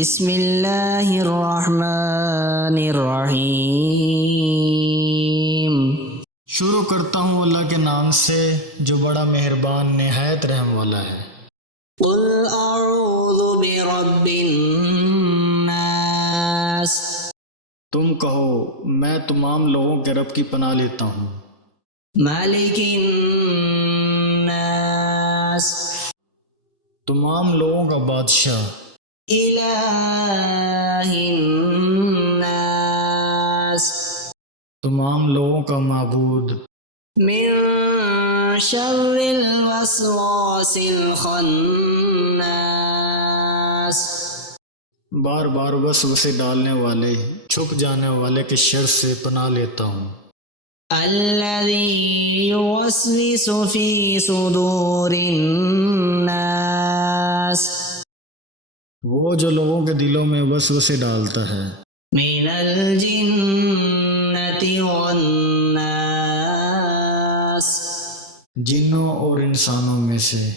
بسم اللہ الرحمن الرحیم۔ شروع کرتا ہوں اللہ کے نام سے جو بڑا مہربان نہایت رحم والا ہے۔ قل اعوذ برب الناس، تم کہو میں تمام لوگوں کے رب کی پناہ لیتا ہوں۔ مالک الناس، تمام لوگوں کا بادشاہ۔ الہ الناس، تمام لوگوں کا معبود۔ من شر الوسواس الخناس، بار بار وسوسے ڈالنے والے چھپ جانے والے کے شر سے پناہ لیتا ہوں۔ الذی یوسوس فی صدور الناس، وہ جو لوگوں کے دلوں میں وسوسے ڈالتا ہے۔ من الجنۃ والناس، جنوں اور انسانوں میں سے۔